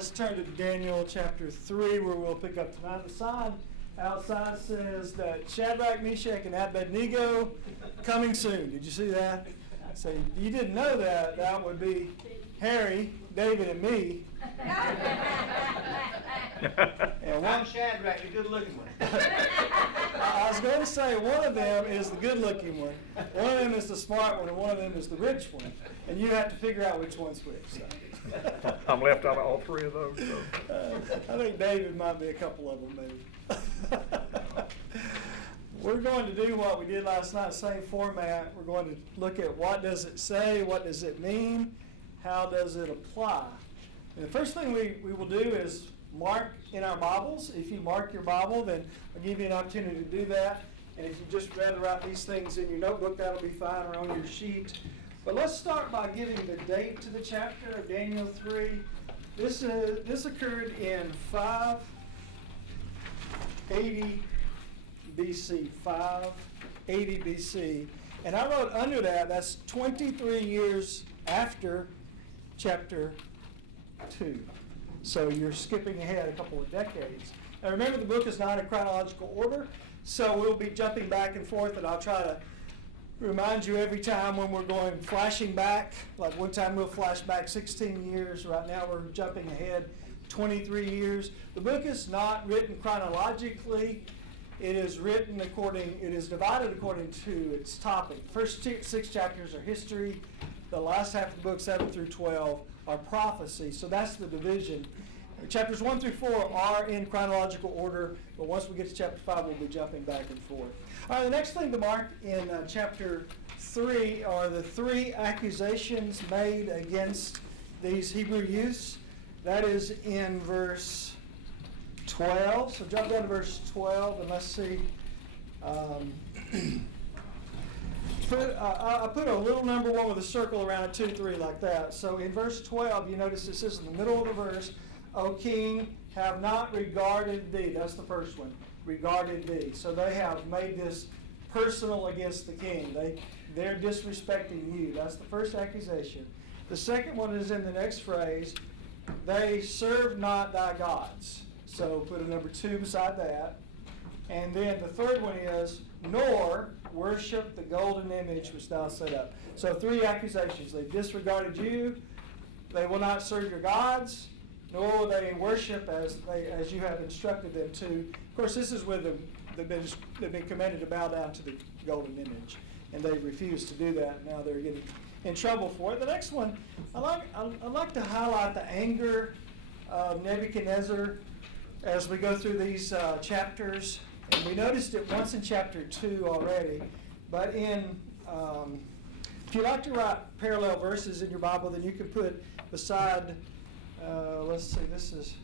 Let's turn to Daniel chapter 3, where we'll pick up tonight. The sign outside says that Shadrach, Meshach, and Abednego coming soon. Did you see that? So if you didn't know that, that would be Harry, David, and me. And I'm Shadrach, the good-looking one. I was going to say one of them is the good-looking one, one of them is the smart one, and one of them is the rich one. And you have to figure out which one's which. So. I'm left out of all three of those. So. I think David might be a couple of them, maybe. We're going to do what we did last night, same format. We're going to look at what does it say, what does it mean, how does it apply. And the first thing we will do is mark in our Bibles. If you mark your Bible, then I'll give you an opportunity to do that. And if you just rather write these things in your notebook, that'll be fine, or on your sheet. But let's start by giving the date to the chapter of Daniel 3. This occurred in 580 BC, 580 BC. And I wrote under that, that's 23 years after chapter 2. So you're skipping ahead a couple of decades. Now remember, the book is not in chronological order, so we'll be jumping back and forth, and I'll try to remind you every time when we're going flashing back. Like one time we'll flash back 16 years. Right now we're jumping ahead 23 years. The book is not written chronologically. It is divided according to its topic. First 6 chapters are history. The last half of the book, 7 through 12, are prophecy. So that's the division. Chapters 1 through 4 are in chronological order, but once we get to chapter 5, we'll be jumping back and forth. All right, the next thing to mark in chapter 3 are the 3 accusations made against these Hebrew youths. That is in verse 12. So jump down to verse 12 and let's see. I put a little number 1 with a circle around it, 2, 3, like that. So in verse 12, you notice it says in the middle of the verse, O king, have not regarded thee. That's the first one. Regarded thee. So they have made this personal against the king. They're disrespecting you. That's the first accusation. The second one is in the next phrase. They serve not thy gods. So put a number 2 beside that. And then the third one is, nor worship the golden image which thou set up. So 3 accusations. They disregarded you. They will not serve your gods, nor will they worship as you have instructed them to. Of course, this is where they've been commanded to bow down to the golden image, and they refuse to do that. Now they're getting in trouble for it. The next one, I'd like to highlight the anger of Nebuchadnezzar as we go through these chapters. And we noticed it once in chapter 2 already, but if you like to write parallel verses in your Bible, then you can put beside. Let's see, this is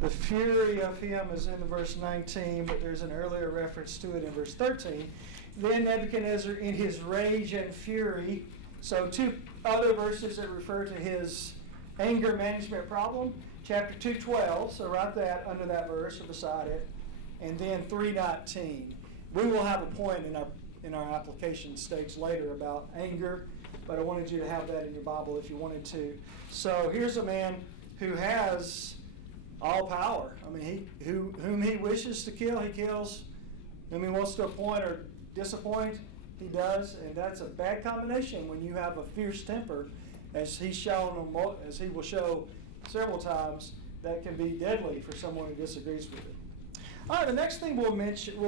the fury of him is in verse 19, but there's an earlier reference to it in verse 13. Then Nebuchadnezzar in his rage and fury, so 2 other verses that refer to his anger management problem. Chapter 2:12, so write that under that verse or beside it. And then 3:19. We will have a point in our application stage later about anger, but I wanted you to have that in your Bible if you wanted to. So here's a man who has all power. I mean, whom he wishes to kill, he kills. Whom he wants to appoint or disappoint, he does. And that's a bad combination when you have a fierce temper, as he will show several times. That can be deadly for someone who disagrees with it. All right, the next thing we'll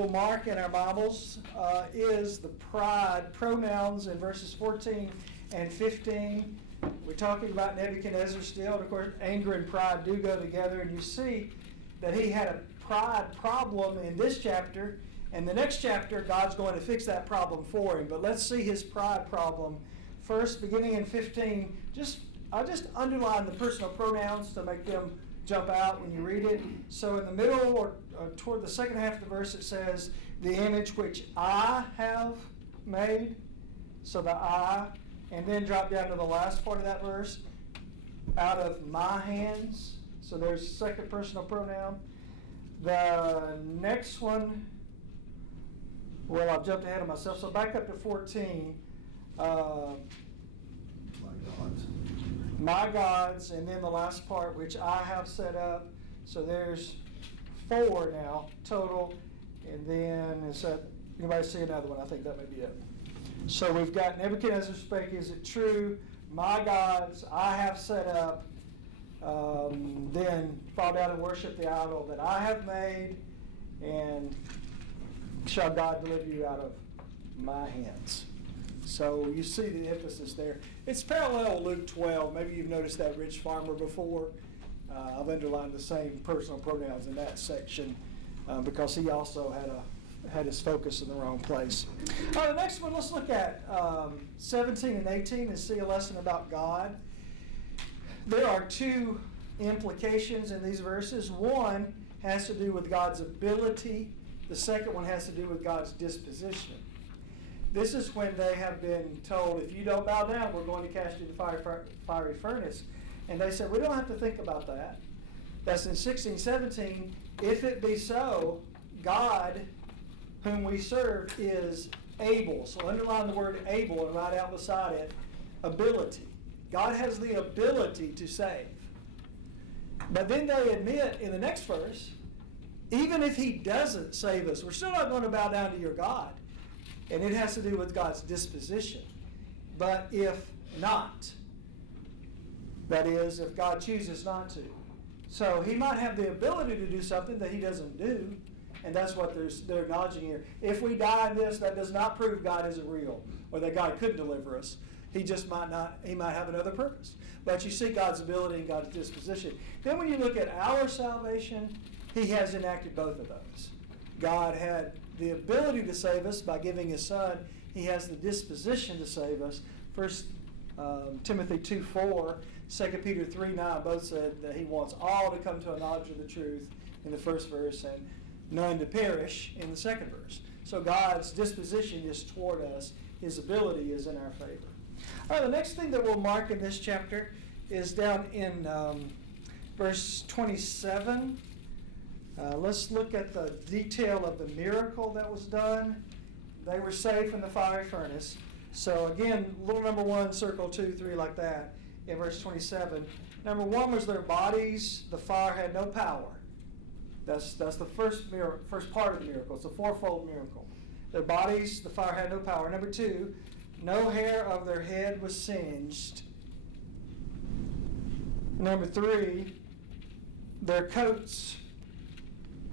mark in our Bibles is the pride pronouns in verses 14 and 15. We're talking about Nebuchadnezzar still. And of course, anger and pride do go together. And you see that he had a pride problem in this chapter. And the next chapter, God's going to fix that problem for him. But let's see his pride problem first, beginning in 15. I'll just underline the personal pronouns to make them jump out when you read it. So in the middle or toward the second half of the verse, it says, the image which I have made. So the I. And then drop down to the last part of that verse. Out of my hands. So there's second personal pronoun. The next one, well, I've jumped ahead of myself. So back up to 14. my gods, and then the last part, which I have set up. So there's 4 now total. And then is that, anybody see another one? I think that may be it. So we've got Nebuchadnezzar spake, is it true? My gods, I have set up. Then fall down and worship the idol that I have made, and shall God deliver you out of my hands. So you see the emphasis there. It's parallel to Luke 12. Maybe you've noticed that rich farmer before. I've underlined the same personal pronouns in that section because he also had his focus in the wrong place. All right, the next one, let's look at 17 and 18 and see a lesson about God. There are 2 implications in these verses. One has to do with God's ability. The second one has to do with God's disposition. This is when they have been told, if you don't bow down, we're going to cast you in the fiery furnace. And they said, we don't have to think about that. That's in 16, 17. If it be so, God, whom we serve, is able. So underline the word able and write out beside it, ability. God has the ability to save. But then they admit in the next verse, even if he doesn't save us, we're still not going to bow down to your God. And it has to do with God's disposition. But if not, that is, if God chooses not to. So he might have the ability to do something that he doesn't do, and that's what they're acknowledging here. If we die in this, that does not prove God isn't real, or that God couldn't deliver us. He just might not, he might have another purpose. But you see God's ability and God's disposition. Then when you look at our salvation, he has enacted both of those. God had the ability to save us by giving his son. He has the disposition to save us. 1 Timothy 2:4, 2 Peter 3:9 both said that he wants all to come to a knowledge of the truth in the first verse and none to perish in the second verse. So God's disposition is toward us. His ability is in our favor. All right, the next thing that we'll mark in this chapter is down in verse 27. Let's look at the detail of the miracle that was done. They were saved from the fiery furnace. So again, little number 1, circle 2, 3 like that in verse 27. Number 1 was their bodies. The fire had no power. That's the first part of the miracle. It's a 4-fold miracle. Their bodies, the fire had no power. Number 2, no hair of their head was singed. Number 3, their coats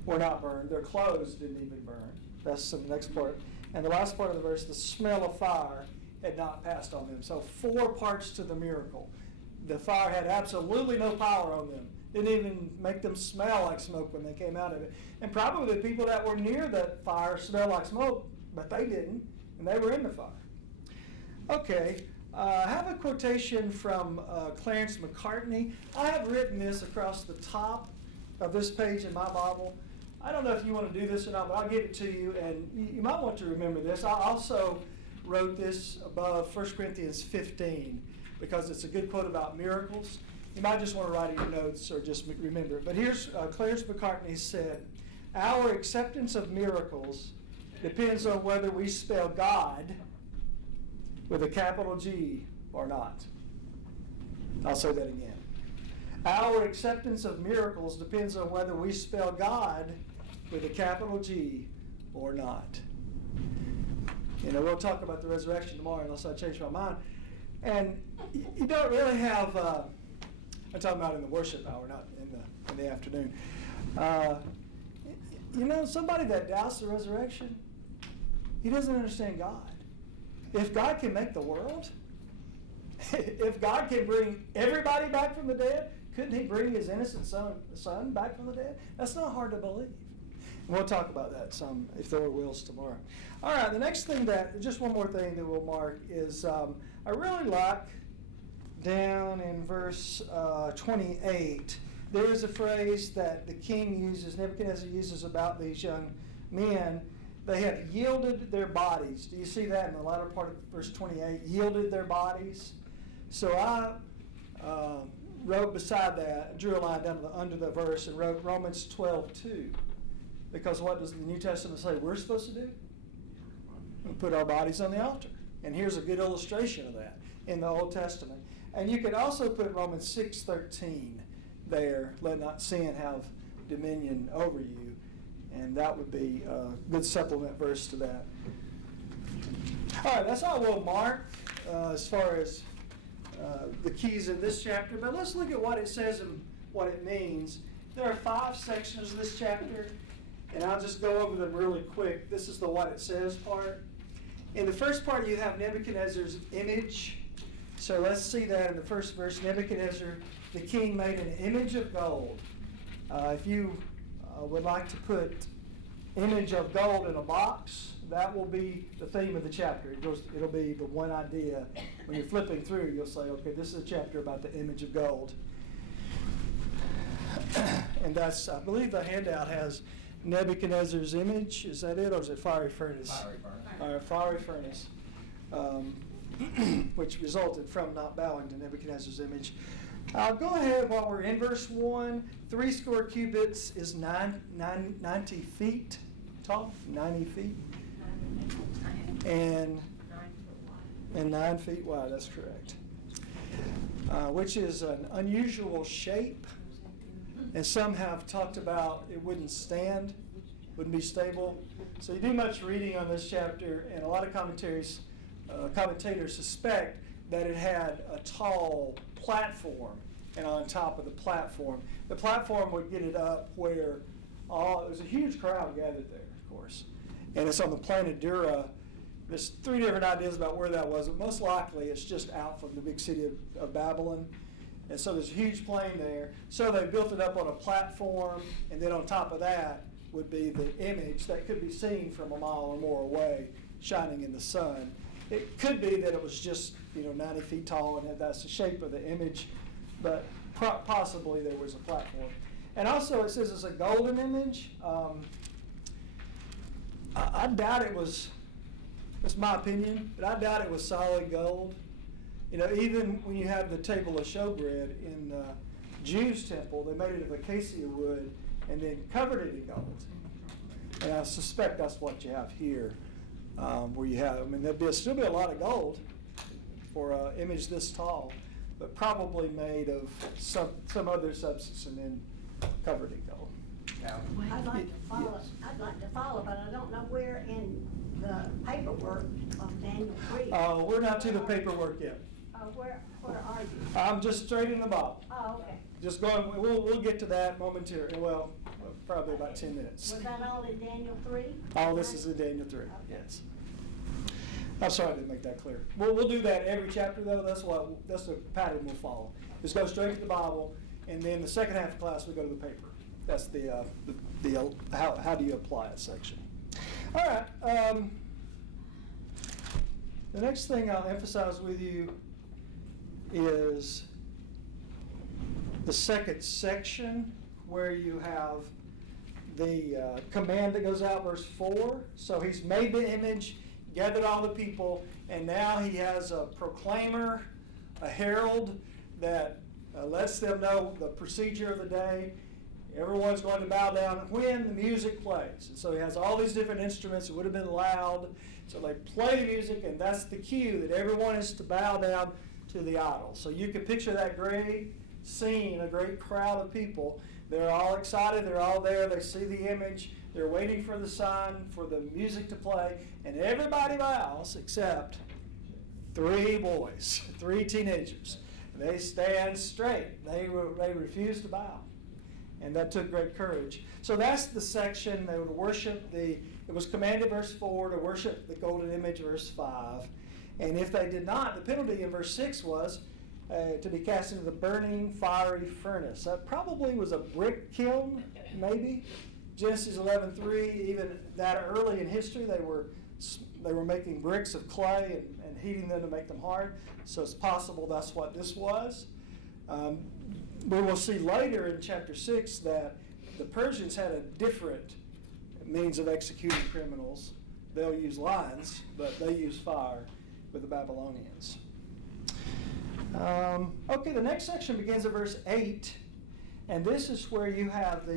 were not burned. Their clothes didn't even burn. That's the next part. And the last part of the verse, the smell of fire had not passed on them. So 4 parts to the miracle. The fire had absolutely no power on them. Didn't even make them smell like smoke when they came out of it. And probably the people that were near that fire smelled like smoke, but they didn't, and they were in the fire. Okay, I have a quotation from Clarence McCartney. I have written this across the top of this page in my Bible. I don't know if you want to do this or not, but I'll give it to you, and you might want to remember this. I also wrote this above 1 Corinthians 15 because it's a good quote about miracles. You might just want to write it in your notes or just remember it. But here's Clarence McCartney said, our acceptance of miracles depends on whether we spell God with a capital G or not. I'll say that again. Our acceptance of miracles depends on whether we spell God with a capital G or not. You know, we'll talk about the resurrection tomorrow unless I change my mind. And you don't really have, I'm talking about in the worship hour, not in the afternoon. You know, somebody that doubts the resurrection, he doesn't understand God. If God can make the world, if God can bring everybody back from the dead, couldn't he bring his innocent son back from the dead? That's not hard to believe. And we'll talk about that some, if the Lord wills, tomorrow. All right, the next thing just one more thing that we'll mark is I really like down in verse 28, there is a phrase that the king uses, Nebuchadnezzar uses about these young men. They have yielded their bodies. Do you see that in the latter part of verse 28? Yielded their bodies. So I wrote beside that, drew a line down under the verse and wrote Romans 12:2. Because what does the New Testament say we're supposed to do? We put our bodies on the altar. And here's a good illustration of that in the Old Testament. And you could also put Romans 6:13 there, let not sin have dominion over you. And that would be a good supplement verse to that. All right, that's all we'll mark as far as the keys in this chapter. But let's look at what it says and what it means. There are 5 sections of this chapter, and I'll just go over them really quick. This is the what it says part. In the first part, you have Nebuchadnezzar's image. So let's see that in the first verse. Nebuchadnezzar, the king, made an image of gold. If you would like to put image of gold in a box, that will be the theme of the chapter. It'll be the one idea. When you're flipping through, you'll say, okay, this is a chapter about the image of gold. And that's, I believe the handout has Nebuchadnezzar's image. Is that it, or is it fiery furnace? Fiery furnace. All right, fiery furnace, which resulted from not bowing to Nebuchadnezzar's image. I'll go ahead while we're in verse 1. 70 cubits is 90 feet tall, 90 feet, and 9 feet wide, that's correct. Which is an unusual shape. And some have talked about it wouldn't stand, wouldn't be stable. So you do much reading on this chapter, and a lot of commentators suspect that it had a tall platform, and on top of the platform would get it up where there's a huge crowd gathered there, of course. And it's on the plain of Dura. There's 3 different ideas about where that was, but most likely it's just out from the big city of Babylon. And so there's a huge plain there. So they built it up on a platform, and then on top of that would be the image that could be seen from a mile or more away, shining in the sun. It could be that it was just 90 feet tall, and that's the shape of the image, but possibly there was a platform. And also it says it's a golden image. I doubt it was, that's my opinion, but I doubt it was solid gold. Even when you have the table of showbread in the Jews' temple, they made it of acacia wood and then covered it in gold. And I suspect that's what you have here, where you have, there'd still be a lot of gold for an image this tall, but probably made of some other substance and then covered in gold. I'd like to follow, but I don't know where in the paperwork of Daniel 3. We're not to the paperwork yet. Where are you? I'm just straight in the bottom. Oh, okay. Just going, we'll get to that momentarily. Well, probably about 10 minutes. Was that all in Daniel 3? All this is in Daniel 3, Okay. yes. I'm sorry I didn't make that clear. We'll do that every chapter, though. That's the pattern we'll follow. Just go straight to the Bible, and then the second half of class we go to the paper. That's the how do you apply it section. All right. The next thing I'll emphasize with you is the second section, where you have the command that goes out, verse 4. So he's made the image, gathered all the people, and now he has a proclaimer, a herald that lets them know the procedure of the day. Everyone's going to bow down when the music plays. And so he has all these different instruments. It would have been loud. So they play the music, and that's the cue that everyone is to bow down to the idol. So you can picture that great scene, a great crowd of people. They're all excited. They're all there. They see the image. They're waiting for the sign, for the music to play. And everybody bows except 3 boys, 3 teenagers. They stand straight. They refuse to bow. And that took great courage. So that's the section. They would worship it was commanded, verse 4, to worship the golden image, verse 5. And if they did not, the penalty in verse 6 was to be cast into the burning fiery furnace. That probably was a brick kiln, maybe. Genesis 11:3, even that early in history, they were making bricks of clay and heating them to make them hard. So it's possible that's what this was. We will see later in chapter 6 that the Persians had a different means of executing criminals. They'll use lions, but they use fire with the Babylonians. Okay, the next section begins at verse 8, and this is where you have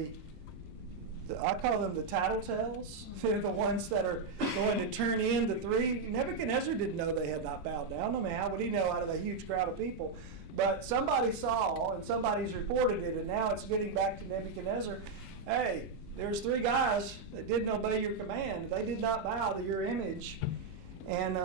I call them the tattletales. They're the ones that are going to turn in the 3. Nebuchadnezzar didn't know they had not bowed down. How would he know out of the huge crowd of people? But somebody saw and somebody's reported it, and now it's getting back to Nebuchadnezzar. Hey, there's 3 guys that didn't obey your command. They did not bow to your image. And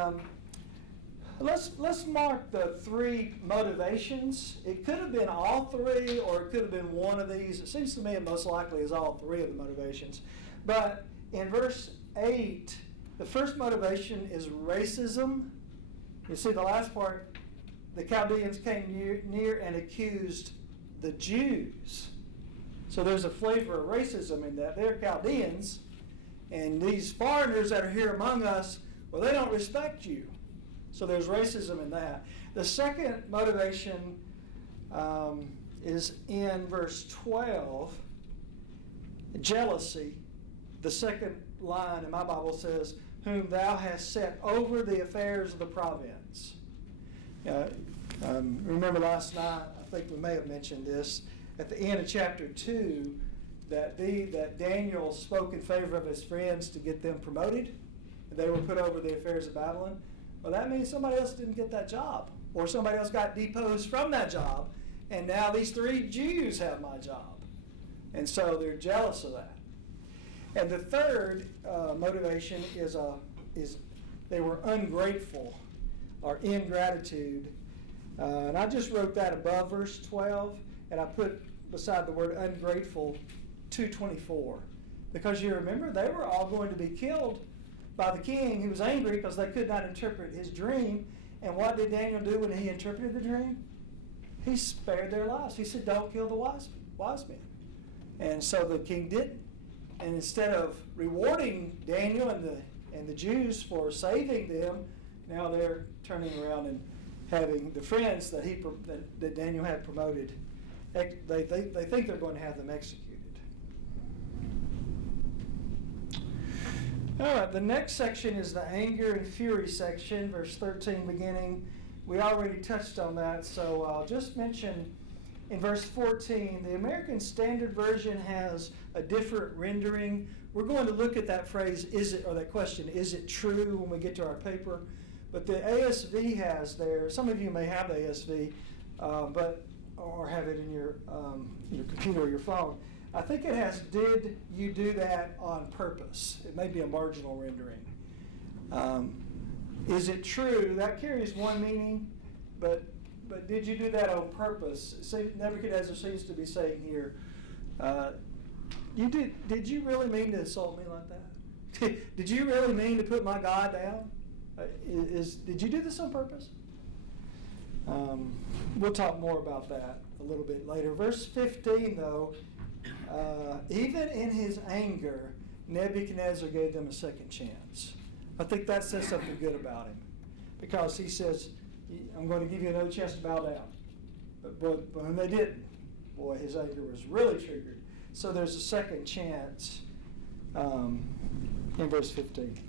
let's mark the 3 motivations. It could have been all 3, or it could have been one of these. It seems to me it most likely is all 3 of the motivations. But in verse 8, the first motivation is racism. You see the last part, the Chaldeans came near and accused the Jews. So there's a flavor of racism in that. They're Chaldeans, and these foreigners that are here among us, well, they don't respect you. So there's racism in that. The second motivation is in verse 12, jealousy. The second line in my Bible says, whom thou hast set over the affairs of the province. Remember last night, I think we may have mentioned this, at the end of chapter 2, that Daniel spoke in favor of his friends to get them promoted. They were put over the affairs of Babylon. Well, that means somebody else didn't get that job, or somebody else got deposed from that job, and now these 3 Jews have my job. And so they're jealous of that. And the third motivation is they were ungrateful, or ingratitude. And I just wrote that above verse 12, and I put beside the word ungrateful 2:24. Because you remember, they were all going to be killed by the king. He was angry because they could not interpret his dream. And what did Daniel do when he interpreted the dream? He spared their lives. He said, don't kill the wise men. And so the king didn't. And instead of rewarding Daniel and the Jews for saving them, now they're turning around and having the friends that that Daniel had promoted, they think they're going to have them executed. All right, the next section is the anger and fury section, verse 13 beginning. We already touched on that, so I'll just mention in verse 14, the American Standard Version has a different rendering. We're going to look at that phrase, or that question, is it true, when we get to our paper. But the ASV has there, some of you may have the ASV, or have it in your computer or your phone. I think it has, did you do that on purpose? It may be a marginal rendering. Is it true? That carries one meaning, but did you do that on purpose? Nebuchadnezzar seems to be saying here, did you really mean to insult me like that? Did you really mean to put my God down? Did you do this on purpose? We'll talk more about that a little bit later. Verse 15, though, even in his anger, Nebuchadnezzar gave them a second chance. I think that says something good about him, because he says, I'm going to give you another chance to bow down. But when they didn't, boy, his anger was really triggered. So there's a second chance in verse 15.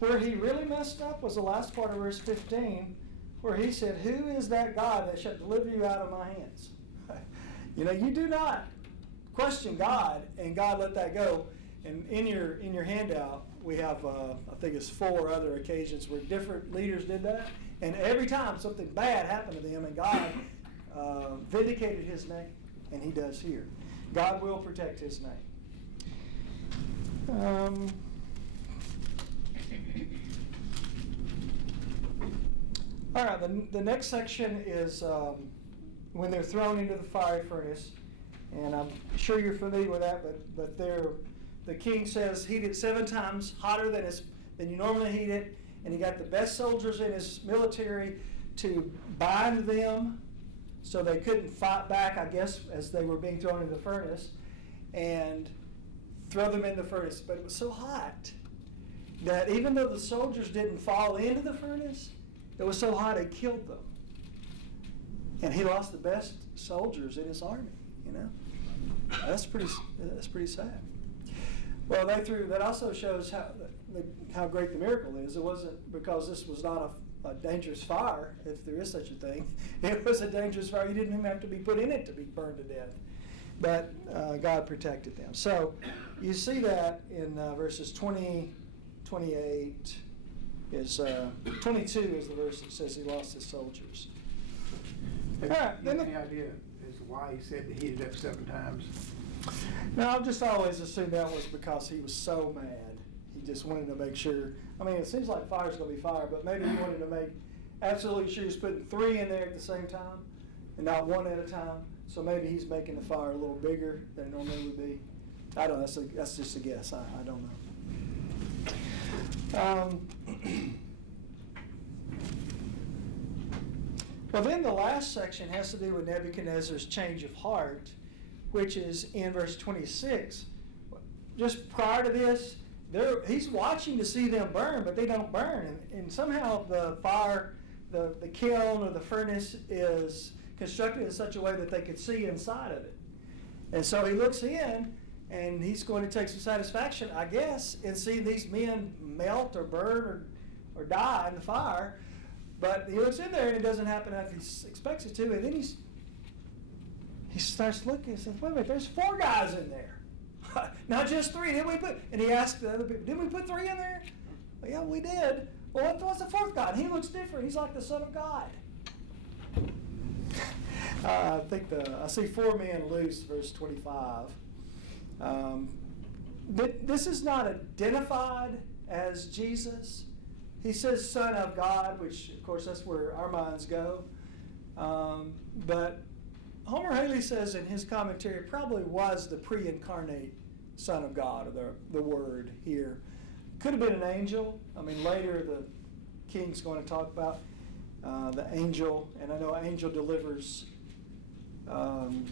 Where he really messed up was the last part of verse 15, where he said, who is that God that shall deliver you out of my hands? You do not question God, and God let that go. And in your handout, we have, I think it's 4 other occasions where different leaders did that. And every time something bad happened to them, and God vindicated his name, and he does here. God will protect his name. All right, the next section is when they're thrown into the fiery furnace. And I'm sure you're familiar with that, but the king says heat it 7 times hotter than you normally heat it. And he got the best soldiers in his military to bind them so they couldn't fight back, I guess, as they were being thrown into the furnace, and throw them in the furnace. But it was so hot that even though the soldiers didn't fall into the furnace, it was so hot it killed them. And he lost the best soldiers in his army, That's pretty sad. Well, that also shows how great the miracle is. It wasn't because this was not a dangerous fire, if there is such a thing. It was a dangerous fire. You didn't even have to be put in it to be burned to death. But God protected them. So you see that in verses 20, 28, is 22 is the verse that says he lost his soldiers. Have All right, you then any idea as to why he said that he hit it up 7 times? No, I've just always assumed that was because he was so mad. He just wanted to make sure. I mean, it seems like fire's going to be fire, but maybe he wanted to make absolutely sure he's putting 3 in there at the same time and not 1 at a time. So maybe he's making the fire a little bigger than it normally would be. I don't know. That's just a guess. I don't know. Well, then the last section has to do with Nebuchadnezzar's change of heart, which is in verse 26. Just prior to this, he's watching to see them burn, but they don't burn. And somehow the fire, the kiln or the furnace is constructed in such a way that they could see inside of it. And so he looks in, and he's going to take some satisfaction, I guess, in seeing these men melt or burn or die in the fire. But he looks in there, and it doesn't happen as he expects it to. And then he starts looking and says, wait a minute, there's 4 guys in there. Not just 3. Didn't we put? And he asked the other people, didn't we put 3 in there? Well, yeah, we did. Well, what's the 4th guy? And he looks different. He's like the Son of God. I think I see 4 men loose, verse 25. This is not identified as Jesus. He says Son of God, which, of course, that's where our minds go. But Homer Haley says in his commentary it probably was the pre-incarnate Son of God, or the Word here. Could have been an angel. I mean, later the king's going to talk about the angel, and I know an angel delivers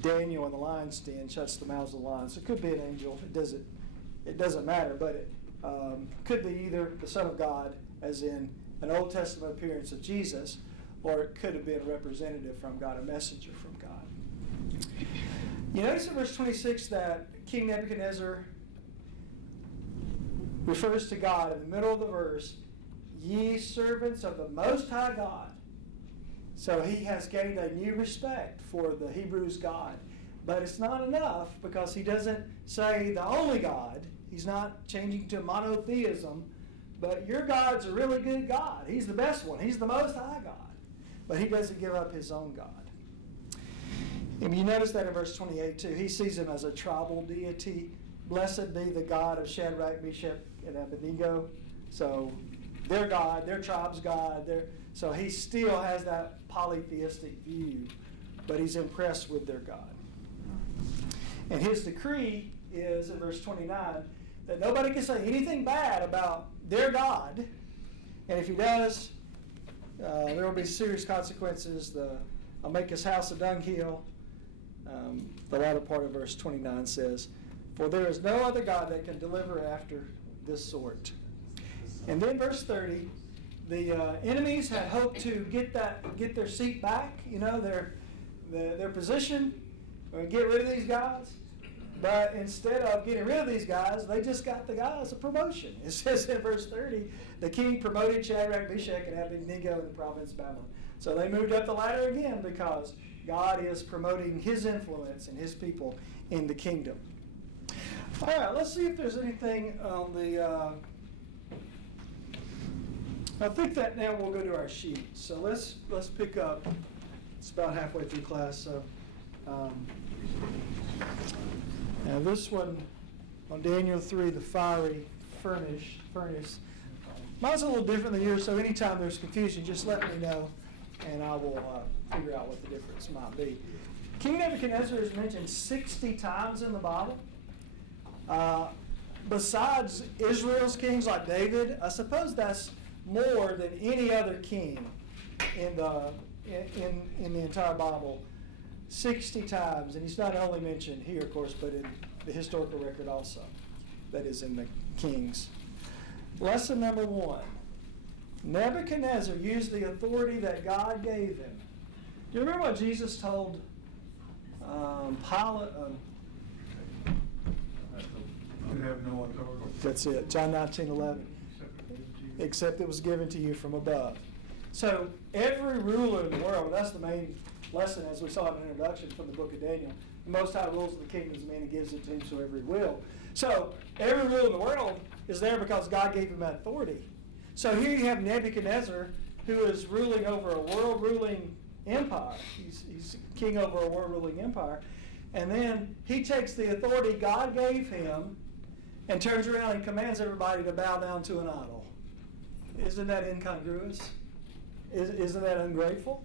Daniel in the lion's den, shuts the mouths of the lions. It could be an angel. It doesn't matter, but it could be either the Son of God, as in an Old Testament appearance of Jesus, or it could have been a representative from God, a messenger from God. You notice in verse 26 that King Nebuchadnezzar refers to God in the middle of the verse, ye servants of the Most High God. So he has gained a new respect for the Hebrews' God. But it's not enough, because he doesn't say the only God. He's not changing to monotheism. But your God's a really good God. He's the best one. He's the Most High God. But he doesn't give up his own God. And you notice that in verse 28 too. He sees him as a tribal deity. Blessed be the God of Shadrach, Meshach, and Abednego. So their God, their tribe's God. So he still has that polytheistic view, but he's impressed with their God. And his decree is, in verse 29, that nobody can say anything bad about their God. And if he does, there will be serious consequences. I'll make his house a dunghill. The latter part of verse 29 says, for there is no other God that can deliver after this sort. And then verse 30, the enemies had hoped to get their seat back, their position, or get rid of these guys. But instead of getting rid of these guys, they just got the guys a promotion. It says in verse 30, the king promoted Shadrach, Meshach, and Abednego in the province of Babylon. So they moved up the ladder again, because God is promoting his influence and his people in the kingdom. All right, let's see if there's anything on the... I think that now we'll go to our sheet. So let's pick up. It's about halfway through class. So now this one on Daniel 3, the fiery furnace. Mine's a little different than yours, so anytime there's confusion, just let me know, and I will figure out what the difference might be. King Nebuchadnezzar is mentioned 60 times in the Bible. Besides Israel's kings like David, I suppose that's more than any other king in the entire Bible. 60 times, and he's not only mentioned here, of course, but in the historical record also, that is in the Kings. Lesson number 1. Nebuchadnezzar used the authority that God gave him. Do you remember what Jesus told Pilate? You have no authority. That's it, John 19:11. Except it was given to you from above. So every ruler in the world, that's the main lesson, as we saw in the introduction from the book of Daniel. The Most High rules the kingdoms of man and gives it to whomsoever he will. So every ruler in the world is there because God gave him that authority. So here you have Nebuchadnezzar, who is ruling over a world-ruling empire. He's king over a world-ruling empire. And then he takes the authority God gave him and turns around and commands everybody to bow down to an idol. Isn't that incongruous? Isn't that ungrateful?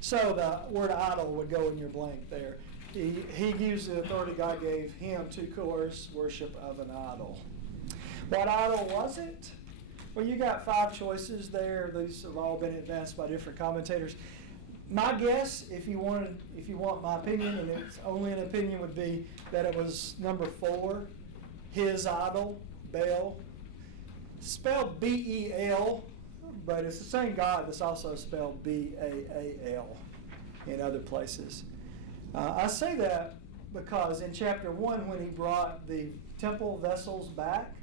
So the word idol would go in your blank there. He used the authority God gave him to coerce worship of an idol. What idol was it? Well, you got 5 choices there. These have all been advanced by different commentators. My guess, if you want my opinion, and it's only an opinion, would be that it was number 4, his idol, Baal. Spelled B-E-L, but it's the same God that's also spelled B-A-A-L in other places. I say that because in chapter 1, when he brought the temple vessels back,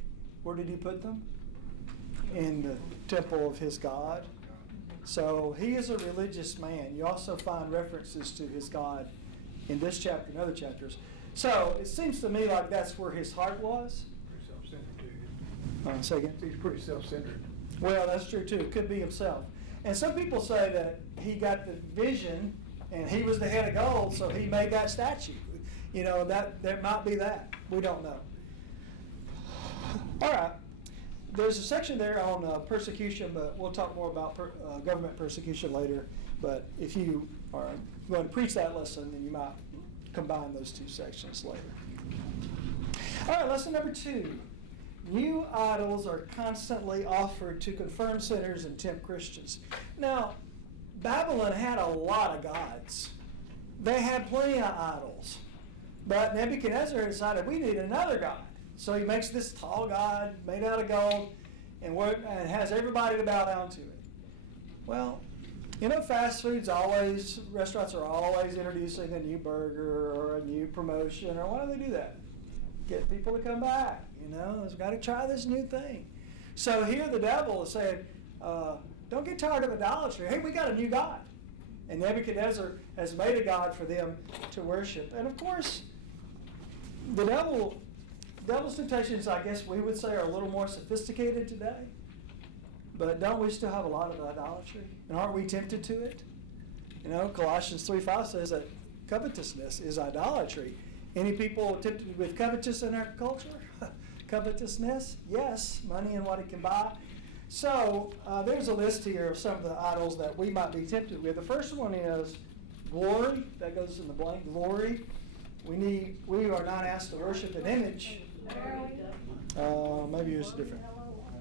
where did he put them? In the temple of his God. So he is a religious man. You also find references to his God in this chapter and other chapters. So it seems to me like that's where his heart was. Pretty self-centered too. Say again? He's pretty self-centered. Well, that's true too. It could be himself. And some people say that he got the vision and he was the head of gold, so he made that statue. You know, that there might be that. We don't know. All right. There's a section there on persecution, but we'll talk more about government persecution later. But if you are going to preach that lesson, then you might combine those 2 sections later. All right, lesson number 2. New idols are constantly offered to confirm sinners and tempt Christians. Now, Babylon had a lot of gods. They had plenty of idols. But Nebuchadnezzar decided we need another god. So he makes this tall god made out of gold and has everybody to bow down to it. Well, you know, restaurants are always introducing a new burger or a new promotion, or why do they do that? Get people to come back, you know, they've got to try this new thing. So here the devil is saying, don't get tired of idolatry. Hey, we got a new god. And Nebuchadnezzar has made a god for them to worship. And of course, the devil's temptations, I guess we would say, are a little more sophisticated today. But don't we still have a lot of idolatry? And aren't we tempted to it? You know, Colossians 3:5 says that covetousness is idolatry. Any people tempted with covetousness in our culture? Covetousness? Yes, money and what it can buy. So there's a list here of some of the idols that we might be tempted with. The first one is glory. That goes in the blank. Glory. We are not asked to worship an image. Maybe it's different.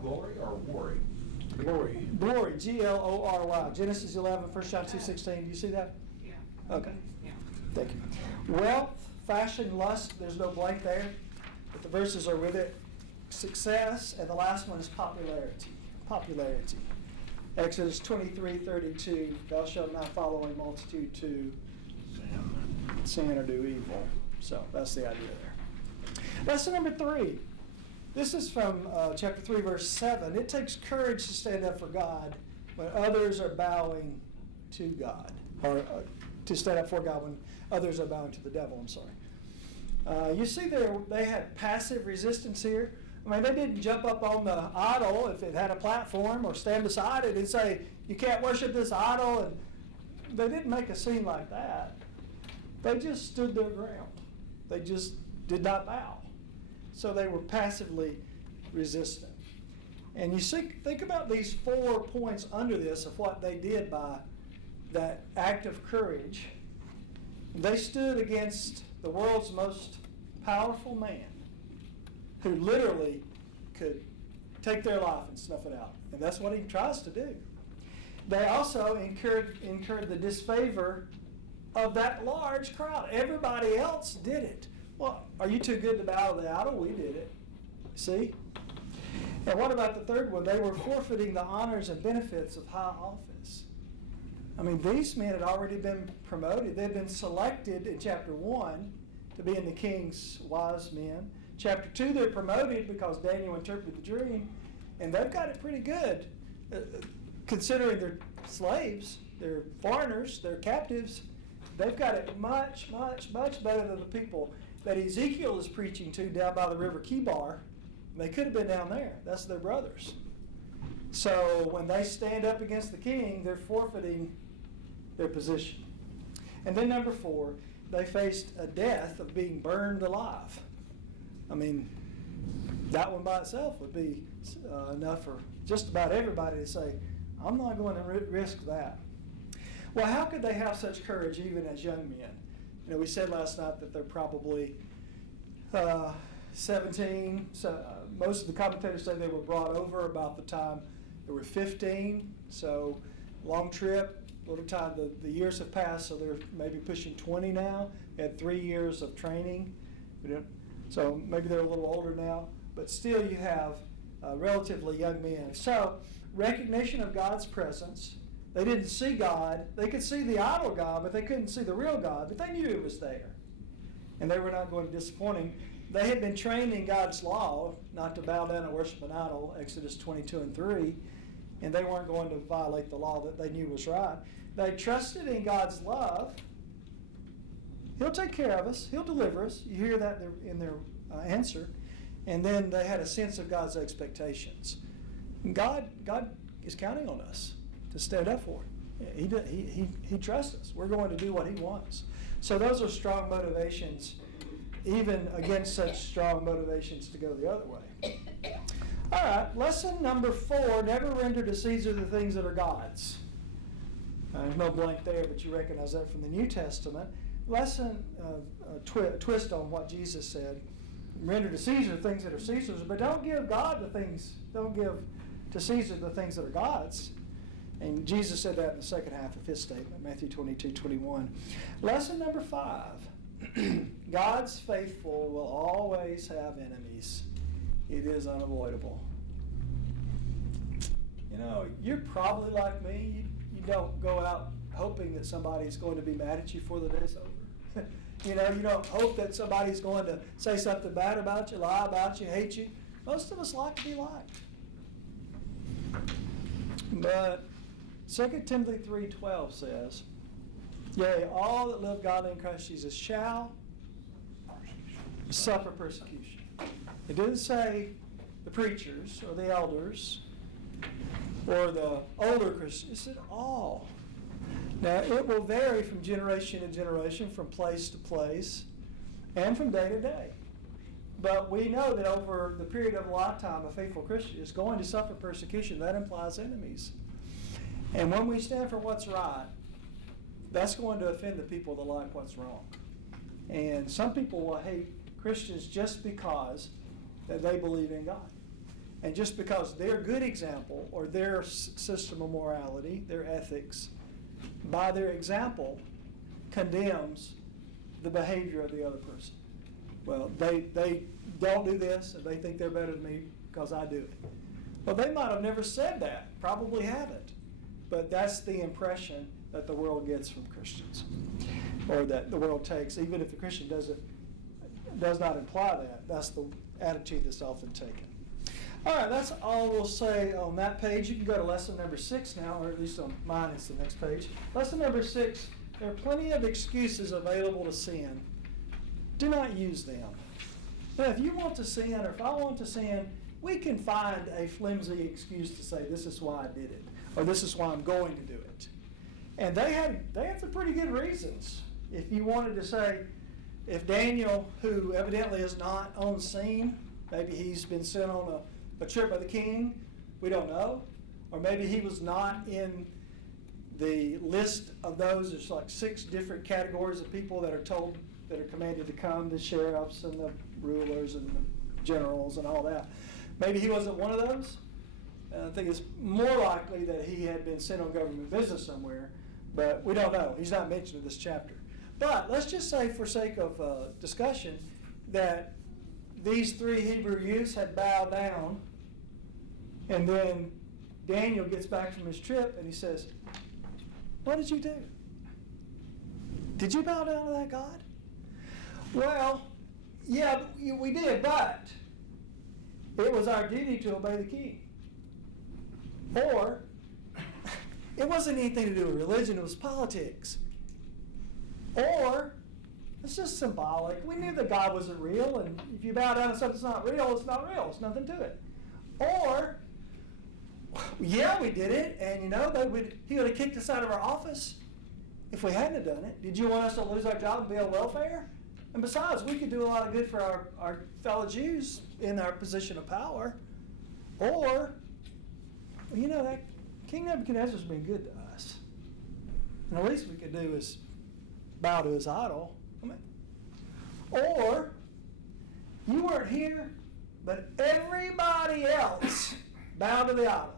Glory or worry? Glory. Glory, G-L-O-R-Y. Genesis 11, 1 John 2:16. Do you see that? Yeah. Okay. Thank you. Wealth, fashion, lust. There's no blank there, but the verses are with it. Success, and the last one is popularity. Popularity. Exodus 23:32. Thou shalt not follow a multitude to sin or do evil. So that's the idea there. Lesson number 3. This is from chapter 3, verse 7. It takes courage to stand up for God when others are bowing to God. Or to stand up for God when others are bowing to the devil, I'm sorry. You see they had passive resistance here. I mean, they didn't jump up on the idol if it had a platform or stand beside it and say, you can't worship this idol. And they didn't make a scene like that. They just stood their ground. They just did not bow. So they were passively resistant. And you see, think about these 4 points under this of what they did by that act of courage. They stood against the world's most powerful man who literally could take their life and snuff it out. And that's what he tries to do. They also incurred the disfavor of that large crowd. Everybody else did it. Well, are you too good to bow to the idol? We did it. See? And what about the third one? They were forfeiting the honors and benefits of high office. I mean, these men had already been promoted. They'd been selected in chapter 1 to be in the king's wise men. Chapter 2, they're promoted because Daniel interpreted the dream, and they've got it pretty good, considering they're slaves, they're foreigners, they're captives. They've got it much, much, much better than the people that Ezekiel is preaching to down by the river Kibar. They could have been down there. That's their brothers. So when they stand up against the king, they're forfeiting their position. And then number 4, they faced a death of being burned alive. I mean, that one by itself would be enough for just about everybody to say, I'm not going to risk that. Well, how could they have such courage even as young men? You know, we said last night that they're probably 17. So most of the commentators say they were brought over about the time they were 15. So long trip, little time. The years have passed, so they're maybe pushing 20 now. They had 3 years of training. So maybe they're a little older now. But still you have relatively young men. So recognition of God's presence. They didn't see God. They could see the idol God, but they couldn't see the real God. But they knew He was there. And they were not going to disappoint Him. They had been trained in God's law not to bow down and worship an idol, Exodus 22 and 3. And they weren't going to violate the law that they knew was right. They trusted in God's love. He'll take care of us. He'll deliver us. You hear that in their answer. And then they had a sense of God's expectations. And God is counting on us to stand up for Him. He trusts us. We're going to do what He wants. So those are strong motivations, even against such strong motivations to go the other way. All right, lesson number 4, never render to Caesar the things that are God's. There's no blank there, but you recognize that from the New Testament. Lesson, twist on what Jesus said. Render to Caesar things that are Caesar's, but don't give to Caesar the things that are God's. And Jesus said that in the second half of His statement, Matthew 22:21. Lesson number 5, God's faithful will always have enemies. It is unavoidable. You know, you're probably like me. You don't go out hoping that somebody's going to be mad at you before the day's over. You know, you don't hope that somebody's going to say something bad about you, lie about you, hate you. Most of us like to be liked. But 2 Timothy 3:12 says, yea, all that live godly in Christ Jesus shall suffer persecution. It didn't say the preachers or the elders or the older Christians. It said all. Now, it will vary from generation to generation, from place to place, and from day to day. But we know that over the period of a lifetime, a faithful Christian is going to suffer persecution. That implies enemies. And when we stand for what's right, that's going to offend the people that like what's wrong. And some people will hate Christians just because that they believe in God. And just because their good example or their system of morality, their ethics, by their example, condemns the behavior of the other person. Well, they don't do this and they think they're better than me because I do it. Well, they might have never said that, probably haven't. But that's the impression that the world gets from Christians, or that the world takes, even if the Christian does not imply that. That's the attitude that's often taken. All right, that's all we'll say on that page. You can go to lesson number 6 now, or at least on mine it's the next page. Lesson number 6, there are plenty of excuses available to sin. Do not use them. Now, if you want to sin, or if I want to sin, we can find a flimsy excuse to say, this is why I did it, or this is why I'm going to do it. And they had some pretty good reasons. If you wanted to say, if Daniel, who evidently is not on scene, maybe he's been sent on a trip by the king, we don't know. Or maybe he was not in the list of those. There's like 6 different categories of people that are told, that are commanded to come, the sheriffs and the rulers and the generals and all that. Maybe he wasn't one of those. I think it's more likely that he had been sent on government business somewhere, but we don't know. He's not mentioned in this chapter. But let's just say, for sake of discussion, that these 3 Hebrew youths had bowed down, and then Daniel gets back from his trip and he says, what did you do? Did you bow down to that God? Well, yeah, we did, but it was our duty to obey the king. Or it wasn't anything to do with religion, it was politics. Or it's just symbolic. We knew that God wasn't real, and if you bow down to something that's not real, it's not real. It's nothing to it. Or Yeah, we did it, and he would have kicked us out of our office if we hadn't have done it. Did you want us to lose our job and be on welfare? And besides, we could do a lot of good for our fellow Jews in our position of power. Or, that King Nebuchadnezzar's been good to us. And the least we could do is bow to his idol. Or, you weren't here, but everybody else bowed to the idol.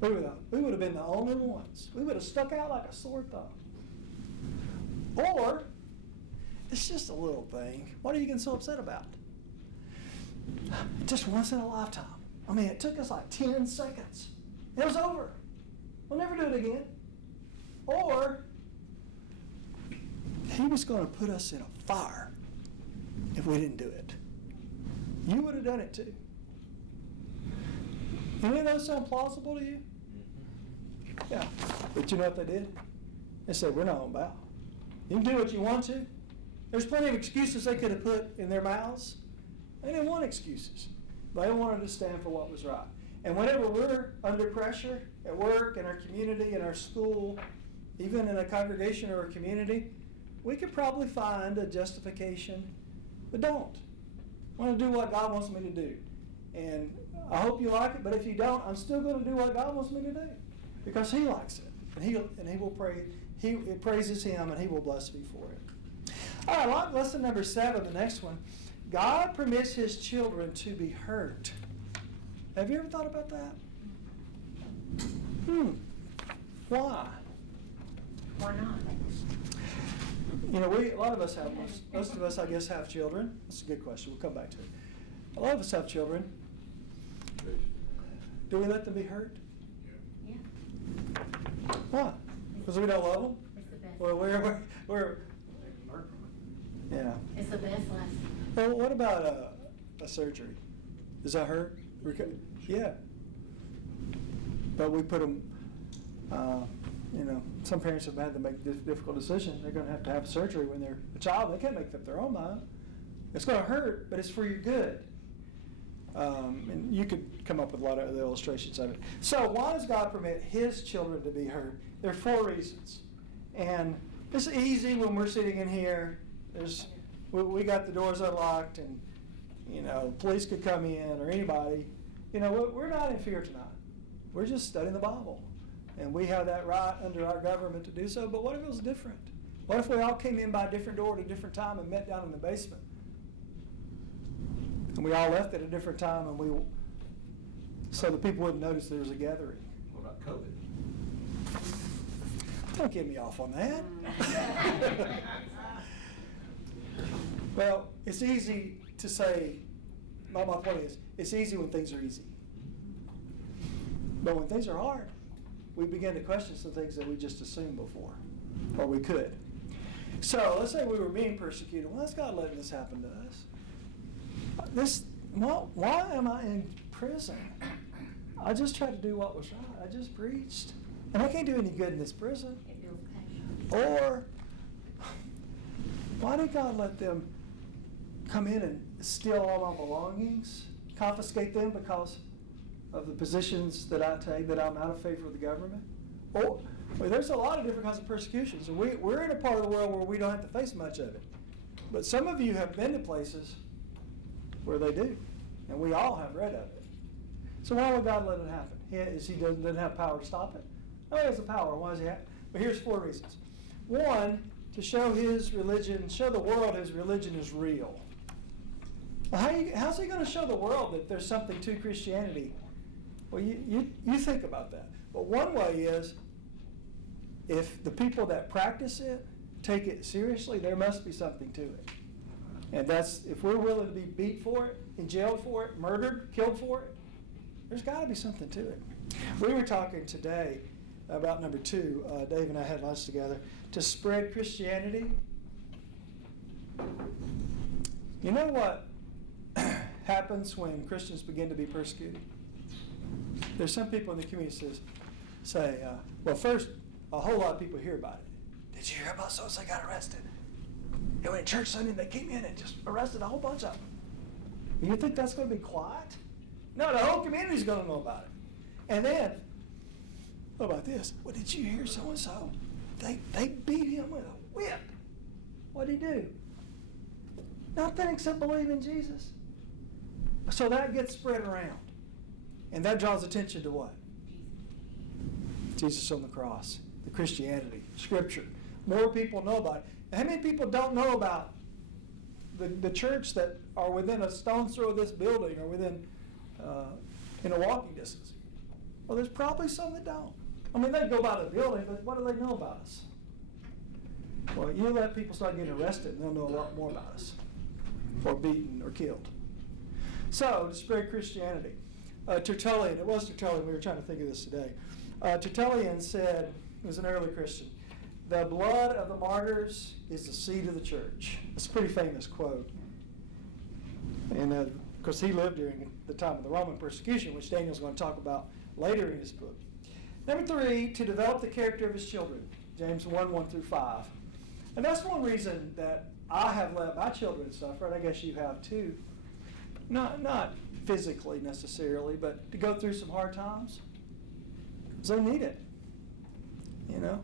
We would have been the only ones. We would have stuck out like a sore thumb. Or, it's just a little thing. What are you getting so upset about? Just once in a lifetime. It took us like 10 seconds. It was over. We'll never do it again. Or, he was going to put us in a fire if we didn't do it. You would have done it too. Any of those sound plausible to you? Yeah. But you know what they did? They said, we're not going to bow. You can do what you want to. There's plenty of excuses they could have put in their mouths. They didn't want excuses. They wanted to stand for what was right. And whenever we're under pressure at work, in our community, in our school, even in a congregation or a community, we could probably find a justification, but don't. I want to do what God wants me to do. And I hope you like it, but if you don't, I'm still going to do what God wants me to do because he likes it. And he will pray. It praises him, and he will bless me for it. All right, like lesson number 7, the next one. God permits his children to be hurt. Have you ever thought about that? Why? Why not? A lot of us have, most of us, I guess, have children. That's a good question. We'll come back to it. A lot of us have children. Do we let them be hurt? Yeah. Why? Because we don't love them? It's the best. Well, we're They can learn from it. yeah. It's the best lesson. Well, what about a surgery? Does that hurt? Yeah. But we put them, some parents have had to make difficult decisions. They're going to have surgery when they're a child. They can't make up their own mind. It's going to hurt, but it's for your good. And you could come up with a lot of other illustrations of it. So why does God permit his children to be hurt? There are 4 reasons. And it's easy when we're sitting in here. We got the doors unlocked and, police could come in or anybody. We're not in fear tonight. We're just studying the Bible. And we have that right under our government to do so. But what if it was different? What if we all came in by a different door at a different time and met down in the basement? And we all left at a different time so the people wouldn't notice there was a gathering. What about COVID? Don't get me off on that. Well, it's easy to say, my point is, it's easy when things are easy. But when things are hard, we begin to question some things that we just assumed before, or we could. So let's say we were being persecuted. Why is God letting this happen to us? Why am I in prison? I just tried to do what was right. I just preached. And I can't do any good in this prison. It builds passion. Or, why did God let them come in and steal all my belongings, confiscate them because of the positions that I take, that I'm out of favor of the government? Or, there's a lot of different kinds of persecutions. And we're in a part of the world where we don't have to face much of it. But some of you have been to places where they do. And we all have read of it. So why would God let it happen? He doesn't have power to stop it? No, he has the power. Why does he have? But here's 4 reasons. 1, to show his religion, show the world his religion is real. Well, how's he going to show the world that there's something to Christianity? Well, you think about that. But one way is, if the people that practice it take it seriously, there must be something to it. And that's, if we're willing to be beat for it, and jailed for it, murdered, killed for it, there's got to be something to it. We were talking today about number 2, Dave and I had lunch together, to spread Christianity. You know what happens when Christians begin to be persecuted? There's some people in the community say, well, first, a whole lot of people hear about it. Did you hear about so-and-so got arrested? They went to church Sunday and they came in and just arrested a whole bunch of them. You think that's going to be quiet? No, the whole community's going to know about it. And then, what about this? Well, did you hear so-and-so? They beat him with a whip. What did he do? Nothing except believe in Jesus. So that gets spread around. And that draws attention to what? Jesus on the cross, the Christianity, Scripture. More people know about it. How many people don't know about the church that are within a stone's throw of this building or within in a walking distance? Well, there's probably some that don't. I mean, they go by the building, but what do they know about us? Well, you let people start getting arrested, and they'll know a lot more about us, or beaten, or killed. So, to spread Christianity. Tertullian, it was Tertullian, we were trying to think of this today. Tertullian said, he was an early Christian, the blood of the martyrs is the seed of the church. It's a pretty famous quote. And of course, he lived during the time of the Roman persecution, which Daniel's going to talk about later in his book. Number 3, to develop the character of his children. James 1:1-5. And that's one reason that I have let my children suffer, and I guess you have too. Not physically necessarily, but to go through some hard times. Because they need it. You know?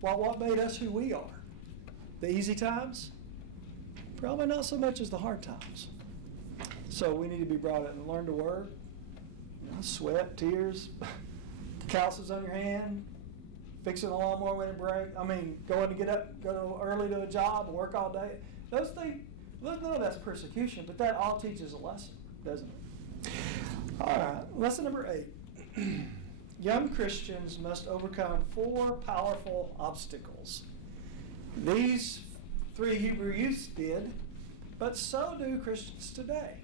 What made us who we are? The easy times? Probably not so much as the hard times. So we need to be brought up and learn to work. You know, sweat, tears, calluses on your hand, fixing a lawnmower when it breaks. I mean, going to get up, go early to a job, and work all day. Those things, none of that's persecution, but that all teaches a lesson, doesn't it? All right, lesson number 8. Young Christians must overcome 4 powerful obstacles. These 3 Hebrew youths did, but so do Christians today.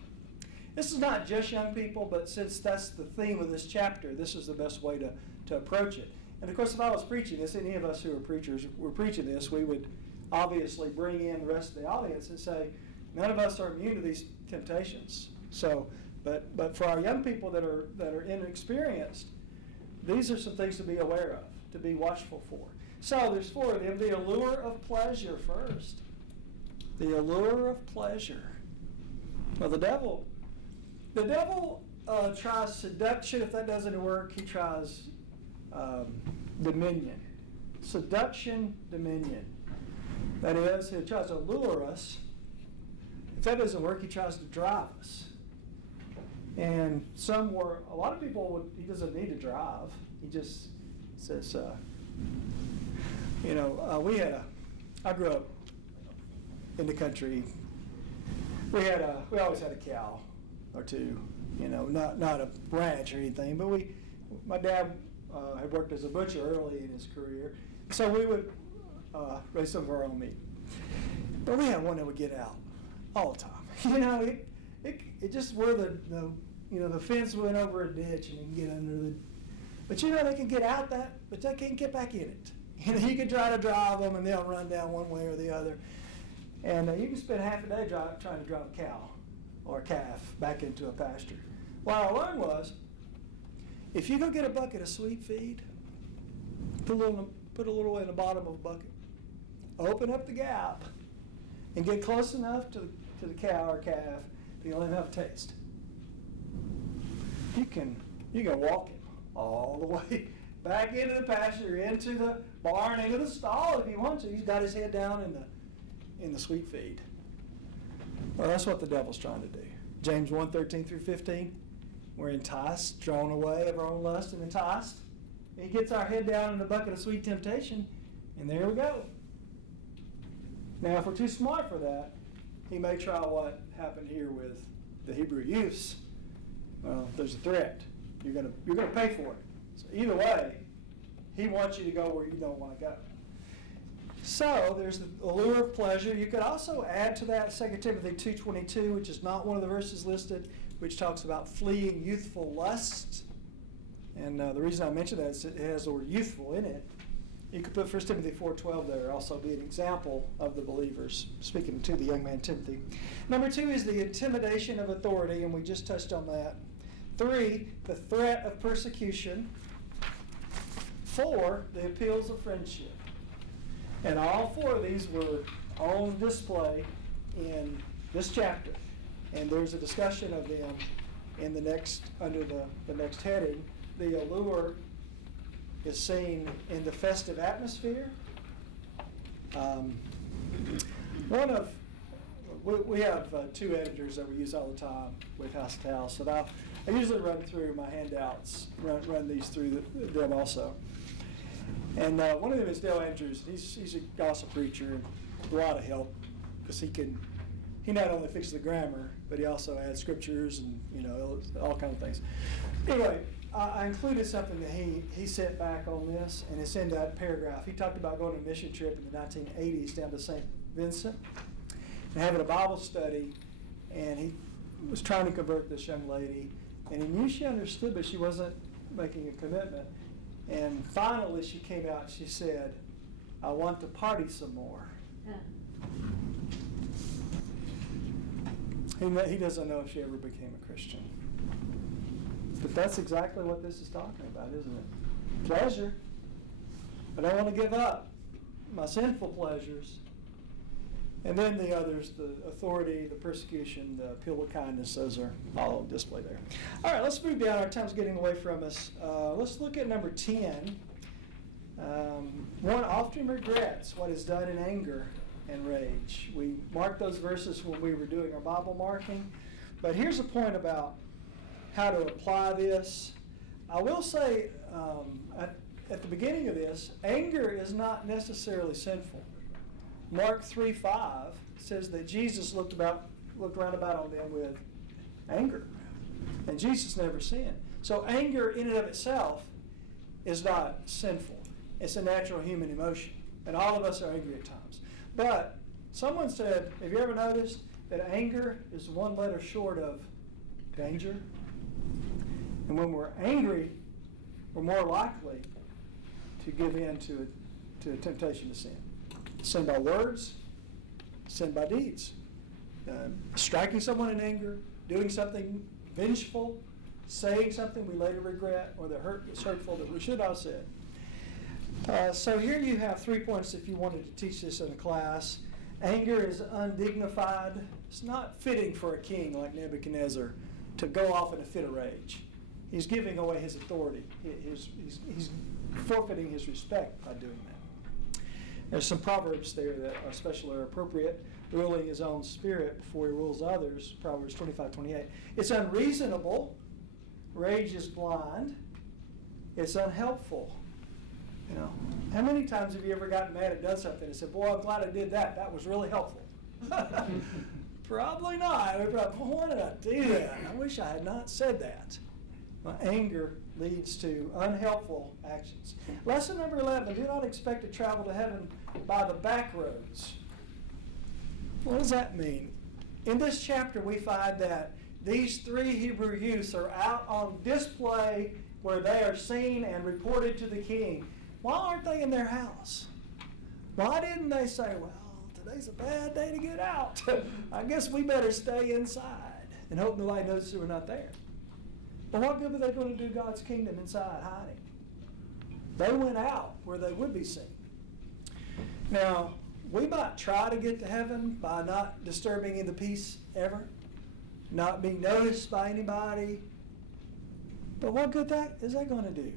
This is not just young people, but since that's the theme of this chapter, this is the best way to approach it. And of course, if I was preaching this, any of us who are preachers were preaching this, we would obviously bring in the rest of the audience and say, none of us are immune to these temptations. So, but for our young people that are inexperienced, these are some things to be aware of, to be watchful for. So there's 4 of them. The allure of pleasure first. The allure of pleasure. Well, the devil tries seduction. If that doesn't work, he tries dominion. Seduction, dominion. That is, he tries to lure us. If that doesn't work, he tries to drive us. And a lot of people, he doesn't need to drive. He just says, I grew up in the country. We always had a cow or 2, not a ranch or anything, but my dad had worked as a butcher early in his career, so we would raise some of our own meat. But we had one that would get out all the time. It just where the fence went over a ditch and you can get under the. But they can get out that, but they can't get back in it. You can try to drive them and they'll run down one way or the other. And you can spend half a day trying to drive a cow or a calf back into a pasture. What I learned was, if you go get a bucket of sweet feed, put a little in the bottom of a bucket, open up the gap, and get close enough to the cow or calf, you'll let him have a taste. You can walk him all the way back into the pasture, into the barn, into the stall if you want to. He's got his head down in the sweet feed. Well, that's what the devil's trying to do. James 1:13-15. We're enticed, drawn away of our own lust and enticed. He gets our head down in the bucket of sweet temptation, and there we go. Now, if we're too smart for that, he may try what happened here with the Hebrew youths. Well, there's a threat. You're gonna pay for it. So either way, he wants you to go where you don't want to go. So there's the allure of pleasure. You could also add to that 2 Timothy 2:22, which is not one of the verses listed, which talks about fleeing youthful lusts. And the reason I mention that is it has the word youthful in it. You could put 1 Timothy 4:12 there, also be an example of the believers, speaking to the young man Timothy. Number 2 is the intimidation of authority, and we just touched on that. 3, the threat of persecution. 4, the appeals of friendship. And all 4 of these were on display in this chapter. And there's a discussion of them in the next, under the next heading, the allure is seen in the festive atmosphere. We have two editors that we use all the time with House to House, and I usually run through my handouts, run these through them also. And one of them is Dale Andrews. He's a gospel preacher, and a lot of help, because he not only fixes the grammar, but he also adds scriptures and all kinds of things. Anyway, I included something that he sent back on this, and it's in that paragraph. He talked about going on a mission trip in the 1980s down to St. Vincent and having a Bible study, and he was trying to convert this young lady, and he knew she understood, but she wasn't making a commitment. And finally she came out and she said, "I want to party some more." He doesn't know if she ever became a Christian. But that's exactly what this is talking about, isn't it? Pleasure. I don't want to give up my sinful pleasures. And then the others, the authority, the persecution, the appeal of kindness, those are all on display there. All right, let's move down. Our time's getting away from us. Let's look at number 10. One often regrets what is done in anger and rage. We marked those verses when we were doing our Bible marking. But here's a point about how to apply this. I will say at the beginning of this, anger is not necessarily sinful. Mark 3:5 says that Jesus looked round about on them with anger. And Jesus never sinned. So anger in and of itself is not sinful. It's a natural human emotion. And all of us are angry at times. But someone said, have you ever noticed that anger is one letter short of danger? And when we're angry, we're more likely to give in to a temptation to sin. Sin by words, sin by deeds. Striking someone in anger, doing something vengeful, saying something we later regret, or that is hurtful that we should not have said. So here you have 3 points if you wanted to teach this in a class. Anger is undignified. It's not fitting for a king like Nebuchadnezzar to go off in a fit of rage. He's giving away his authority. He's forfeiting his respect by doing that. There's some proverbs there that are especially appropriate. Ruling his own spirit before he rules others, Proverbs 25:28. It's unreasonable. Rage is blind. It's unhelpful. How many times have you ever gotten mad and done something and said, boy, I'm glad I did that. That was really helpful. Probably not. Why did I do that? I wish I had not said that. My anger leads to unhelpful actions. Lesson number 11, do not expect to travel to heaven by the back roads. What does that mean? In this chapter, we find that these 3 Hebrew youths are out on display where they are seen and reported to the king. Why aren't they in their house? Why didn't they say, well, today's a bad day to get out. I guess we better stay inside and hope nobody notices we're not there. But what good were they going to do God's kingdom inside hiding? They went out where they would be seen. Now, we might try to get to heaven by not disturbing any of the peace ever, not being noticed by anybody. But what good is that going to do?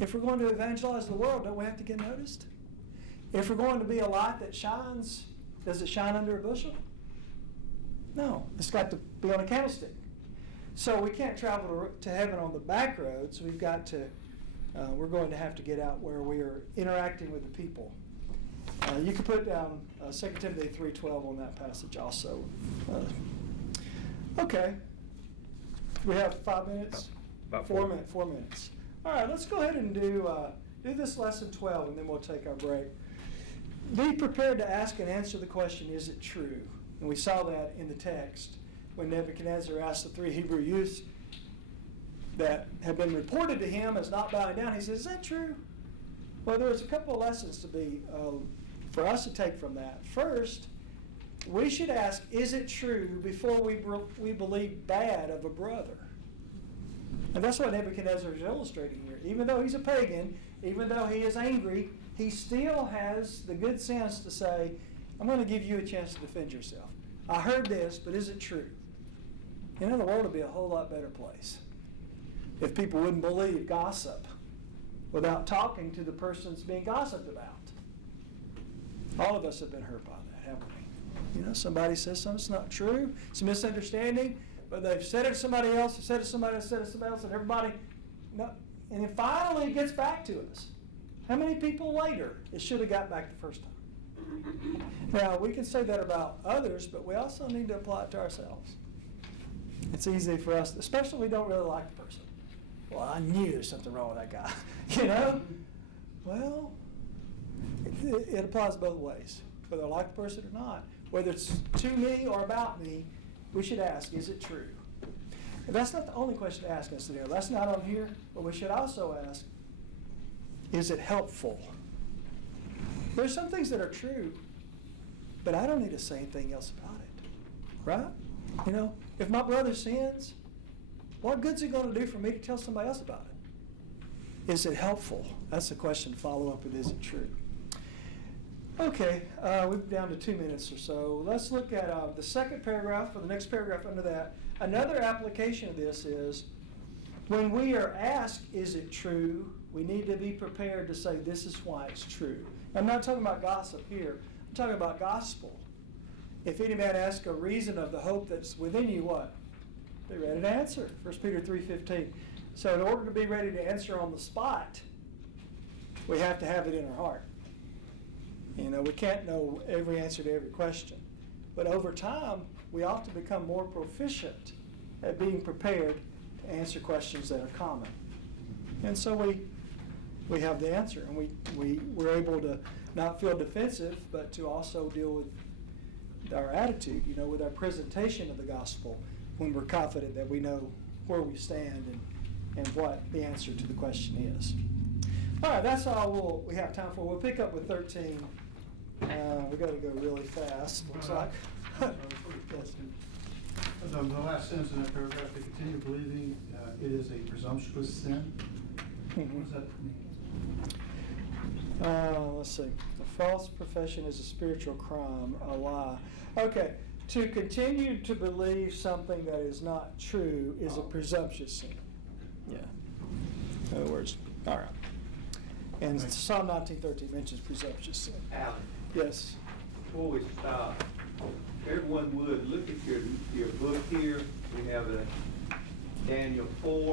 If we're going to evangelize the world, don't we have to get noticed? If we're going to be a light that shines, does it shine under a bushel? No, it's got to be on a candlestick. So we can't travel to heaven on the back roads. We're going to have to get out where we are interacting with the people. You can put down 2 Timothy 3:12 on that passage also. Okay. We have 5 minutes? About 4 minutes. 4 minutes. All right, let's go ahead and do this lesson 12, and then we'll take our break. Be prepared to ask and answer the question, is it true? And we saw that in the text when Nebuchadnezzar asked the 3 Hebrew youths that had been reported to him as not bowing down. He says, is that true? Well, there's a couple of lessons to be for us to take from that. First, we should ask, is it true before we believe bad of a brother? And that's what Nebuchadnezzar is illustrating here. Even though he's a pagan, even though he is angry, he still has the good sense to say, I'm going to give you a chance to defend yourself. I heard this, but is it true? You know, the world would be a whole lot better place if people wouldn't believe gossip without talking to the person that's being gossiped about. All of us have been hurt by that, haven't we? You know, somebody says something that's not true, it's a misunderstanding, but they've said it to somebody else, said it to somebody else, said it to somebody else, and everybody, no, and then finally it gets back to us. How many people later it should have got back the first time? Now, we can say that about others, but we also need to apply it to ourselves. It's easy for us, especially if we don't really like the person. Well, I knew there's something wrong with that guy. You know? Well, it applies both ways, whether I like the person or not. Whether it's to me or about me, we should ask, is it true? And that's not the only question to ask us today. That's not on here, but we should also ask, is it helpful? There's some things that are true, but I don't need to say anything else about it, right? You know, if my brother sins, what good's it going to do for me to tell somebody else about it? Is it helpful? That's the question to follow up with, is it true? Okay, we're down to 2 minutes or so. Let's look at the second paragraph, or the next paragraph under that. Another application of this is, when we are asked, is it true, we need to be prepared to say, this is why it's true. I'm not talking about gossip here. I'm talking about gospel. If any man ask a reason of the hope that's within you, what? Be ready to answer. 1 Peter 3:15. So in order to be ready to answer on the spot, we have to have it in our heart. You know, we can't know every answer to every question. But over time, we ought to become more proficient at being prepared to answer questions that are common. And so we have the answer, and we're able to not feel defensive, but to also deal with our attitude, you know, with our presentation of the gospel, when we're confident that we know where we stand and what the answer to the question is. All right, that's all we have time for. We'll pick up with 13. We got to go really fast, looks like. Yes. The last sentence in that paragraph, to continue believing it is a presumptuous sin. What does that mean? Let's see. A false profession is a spiritual crime, a lie. Okay, to continue to believe something that is not true is a presumptuous sin. Yeah. In other words, all right. And Psalm 19:13 mentions presumptuous sin. Alan, Yes. before we stop, everyone would look at your book here. We have a Daniel 4.